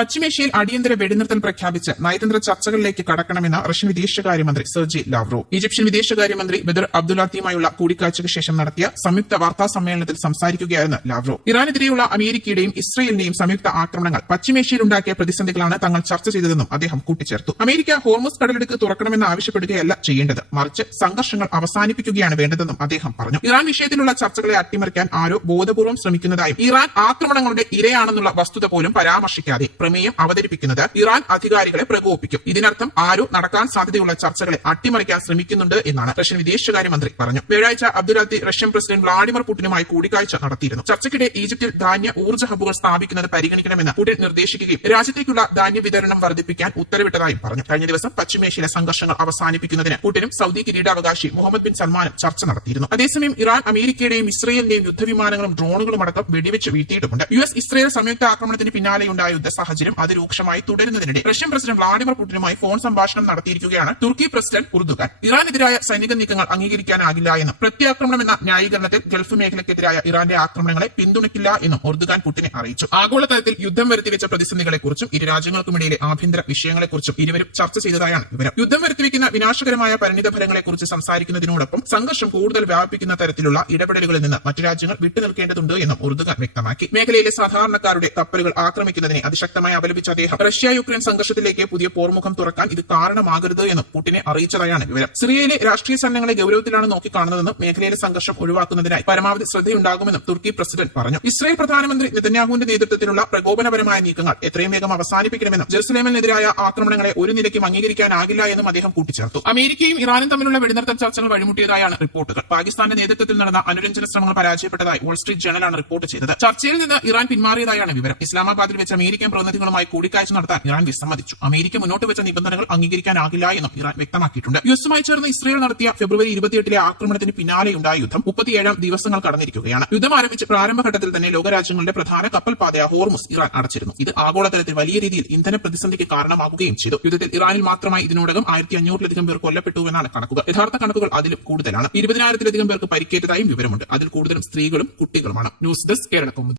പശ്ചിമേഷ്യയിൽ അടിയന്തര വെടിനിർത്തൽ പ്രഖ്യാപിച്ച് നയതന്ത്ര ചർച്ചകളിലേക്ക് കടക്കണമെന്ന് റഷ്യൻ വിദേശകാര്യമന്ത്രി സെർജി ലാവ്റോവ് ഈജിപ്ഷ്യൻ വിദേശകാര്യമന്ത്രി ബദർ അബ്ദുലാത്തിയുമായുള്ള കൂടിക്കാഴ്ചയ്ക്ക് ശേഷം നടത്തിയ സംയുക്ത വാർത്താ സമ്മേളനത്തിൽ സംസാരിക്കുകയായിരുന്നു ലാവ്റോവ്. ഇറാനെതിരെയുള്ള അമേരിക്കയുടെയും ഇസ്രയേലിന്റെയും സംയുക്ത ആക്രമണങ്ങൾ പശ്ചിമേഷ്യയിൽ ഉണ്ടാക്കിയ പ്രതിസന്ധികളാണ് തങ്ങൾ ചർച്ച ചെയ്തതെന്നും അദ്ദേഹം കൂട്ടിച്ചേർത്തു. അമേരിക്ക ഹോർമുസ് കടലിടുക്ക് തുറക്കണമെന്ന് ആവശ്യപ്പെടുകയല്ല ചെയ്യേണ്ടത്, മറിച്ച് സംഘർഷങ്ങൾ അവസാനിപ്പിക്കുകയാണ് വേണ്ടതെന്നും അദ്ദേഹം പറഞ്ഞു. ഇറാൻ വിഷയത്തിലുള്ള ചർച്ചകളെ അട്ടിമറിക്കാൻ ആരോ ബോധപൂർവ്വം ശ്രമിക്കുന്നതായും ഇറാൻ ആക്രമണങ്ങളുടെ ഇരയാണെന്നുള്ള വസ്തുത പോലും പരാമർശിക്കാതെ പ്രമേയം അവതരിപ്പിക്കുന്നത് ഇറാൻ അധികാരികളെ പ്രകോപിപ്പിക്കും. ഇതിനർത്ഥം ആരോ നടക്കാൻ സാധ്യതയുള്ള ചർച്ചകളെ അട്ടിമറിക്കാൻ ശ്രമിക്കുന്നുണ്ട് എന്നാണ് റഷ്യൻ വിദേശകാര്യമന്ത്രി പറഞ്ഞു. വ്യാഴാഴ്ച അബ്ദുലാത്തി റഷ്യൻ പ്രസിഡന്റ് വ്ളാഡിമിർ പുടിനുമായി കൂടിക്കാഴ്ച നടത്തിയിരുന്നു. ചർച്ചയ്ക്കിടെ ഈജിപ്തിൽ ധാന്യ ഊർജ്ജ ഹബ്ബുകൾ സ്ഥാപിക്കുന്നത് പരിഗണിക്കണമെന്ന് പുടിൻ നിർദ്ദേശിക്കുകയും രാജ്യത്തേക്കുള്ള ധാന്യ വിതരണം വർദ്ധിപ്പിക്കാൻ ഉത്തരവിട്ടതായും പറഞ്ഞു. കഴിഞ്ഞ ദിവസം പശ്ചിമേഷ്യയിലെ സംഘർഷങ്ങൾ അവസാനിപ്പിക്കുന്നതിന് പുടിനും സൗദി കിരീടാവകാശി മുഹമ്മദ് ബിൻ സൽമാനും ചർച്ച നടത്തിയിരുന്നു. അതേസമയം ഇറാൻ അമേരിക്കയുടെയും ഇസ്രയേലിന്റെയും യുദ്ധവിമാനങ്ങളും ഡ്രോണുകളും അടക്കം വെടിവെച്ച് വീഴ്ത്തിയിട്ടുമുണ്ട്. യുഎസ് ഇസ്രയേൽ സംയുക്ത ആക്രമണത്തിന് പിന്നാലെയുണ്ടായ യുദ്ധ സാഹചര്യം അതിരൂക്ഷമായി തുടരുന്നതിനിടെ റഷ്യൻ പ്രസിഡന്റ് വ്ളാഡിമിർ പുടിനുമായി ഫോൺ സംഭാഷണം നടത്തിയിരിക്കുകയാണ് തുർക്കി പ്രസിഡന്റ് ഉർദുഗാൻ. ഇറാനെതിരായ സൈനിക നീക്കങ്ങൾ അംഗീകരിക്കാനാകില്ല എന്നും പ്രത്യാക്രമണം എന്ന ന്യായീകരണത്തിൽ ഗൾഫ് മേഖലയ്ക്കെതിരായ ഇറാന്റെ ആക്രമണങ്ങളെ പിന്തുണയ്ക്കില്ല എന്നും ഉർദുഗാൻ പുടിനെ അറിയിച്ചു. ആഗോളതലത്തിൽ യുദ്ധം വരുത്തിവെച്ച പ്രതിസന്ധികളെക്കുറിച്ചും ഇരു രാജ്യങ്ങൾക്കുമിടയിലെ ആഭ്യന്തര വിഷയങ്ങളെക്കുറിച്ചും ഇരുവരും ചർച്ച ചെയ്തതായാണ് വിവരം. യുദ്ധം വരുത്തിവെക്കുന്ന വിനാശകരമായ പരിണിത ഫലങ്ങളെക്കുറിച്ച് സംസാരിക്കുന്നതിനോടൊപ്പം സംഘർഷം കൂടുതൽ വ്യാപിപ്പിക്കുന്ന തരത്തിലുള്ള ഇടപെടലുകളിൽ നിന്ന് മറ്റു രാജ്യങ്ങൾ വിട്ടുനിൽക്കേണ്ടതുണ്ട് എന്നും ഉർദുഗാൻ വ്യക്തമാക്കി. മേഖലയിലെ സാധാരണക്കാരുടെ കപ്പലുകൾ ആക്രമിക്കുന്നതിനെ അതിശക്തമായി അപലപിച്ച അദ്ദേഹം റഷ്യ യുക്രൈൻ സംഘർഷത്തിലേക്ക് പുതിയ പോർമുഖം തുറക്കാൻ ഇത് കാരണമാകരുത് എന്നും പുടിനെ അറിയിച്ചതായാണ് വിവരം. സിറിയയിലെ രാഷ്ട്രീയ സന്നങ്ങളെ ഗൌരവത്തിലാണ് നോക്കിക്കാണുന്നതെന്നും മേഖലയിലെ സംഘർഷം ഒഴിവാക്കുന്നതിനായി പരമാവധി ശ്രദ്ധയുണ്ടാകുമെന്നും തുർക്കി പ്രസിഡന്റ് പറഞ്ഞു. ഇസ്രായേൽ പ്രധാനമന്ത്രി നെതന്യാഹുവിന്റെ നേതൃത്വത്തിലുള്ള പ്രകോപനപരമായ നീക്കങ്ങൾ എത്രയും വേഗം അവസാനിപ്പിക്കണമെന്നും ജെറുസലേമിനെതിരായ ആക്രമണങ്ങളെ ഒരു നിലയ്ക്കും അംഗീകരിക്കാനാകില്ല എന്നും അദ്ദേഹം കൂട്ടിച്ചേർത്തു. അമേരിക്കയും ഇറാനും തമ്മിലുള്ള വെടിനിർത്തൽ ചർച്ചകൾ വഴിമുട്ടിയതായാണ് റിപ്പോർട്ടുകൾ. പാകിസ്ഥാന്റെ നേതൃത്വത്തിൽ നടന്ന അനുരഞ്ജന ശ്രമങ്ങൾ പരാജയപ്പെട്ടതായി വാൾസ്ട്രീറ്റ് ജേണലാണ് റിപ്പോർട്ട് ചെയ്തത്. ചർച്ചയിൽ നിന്ന് ഇറാൻ പിന്മാറിയതായാണ് വിവരം. ഇസ്ലാമാബാദിൽ വെച്ച് അമേരിക്കൻ പ്രതിനിധികളുമായി കൂടിക്കാഴ്ച നടത്താൻ ഇറാൻ വിസമ്മതിച്ചു. അമേരിക്ക മുന്നോട്ട് വെച്ച നിബന്ധനകൾ അംഗീകരിക്കാനാകില്ല എന്നും ഇറാൻ വ്യക്തമാക്കിയിട്ടുണ്ട്. യുഎസുമായി ചേർന്ന് ഇസ്രയേൽ നടത്തിയ ഫെബ്രുവരി 28 ആക്രമണത്തിന് പിന്നാലെയുണ്ടായ യുദ്ധം 37 ദിവസങ്ങൾ കടന്നിരിക്കുകയാണ്. യുദ്ധം ആരംഭിച്ച പ്രാരംഭഘട്ടത്തിൽ തന്നെ ലോകരാജ്യങ്ങളുടെ പ്രധാന കപ്പൽ പാതയായ ഹോർമുസ് ഇറാൻ അടച്ചിരുന്നു. ഇത് ആഗോളതലത്തിൽ വലിയ രീതിയിൽ ഇന്ധന പ്രതിസന്ധിക്ക് കാരണമാകുകയും ചെയ്തു. യുദ്ധത്തിൽ ഇറാനിൽ മാത്രമായി ഇതിനോടകം 1500-ലധികം പേർ കൊല്ലപ്പെട്ടുവെന്നാണ് കണക്കുകൾ. യഥാർത്ഥ കണക്കുകൾ അതിലും കൂടുതലാണ്. 20,000-ലധികം പേർക്ക് പരിക്കേറ്റതായും വിവരമുണ്ട്. അതിൽ കൂടുതലും സ്ത്രീകളും കുട്ടികളുമാണ്. News desk Kerala Kaumudi.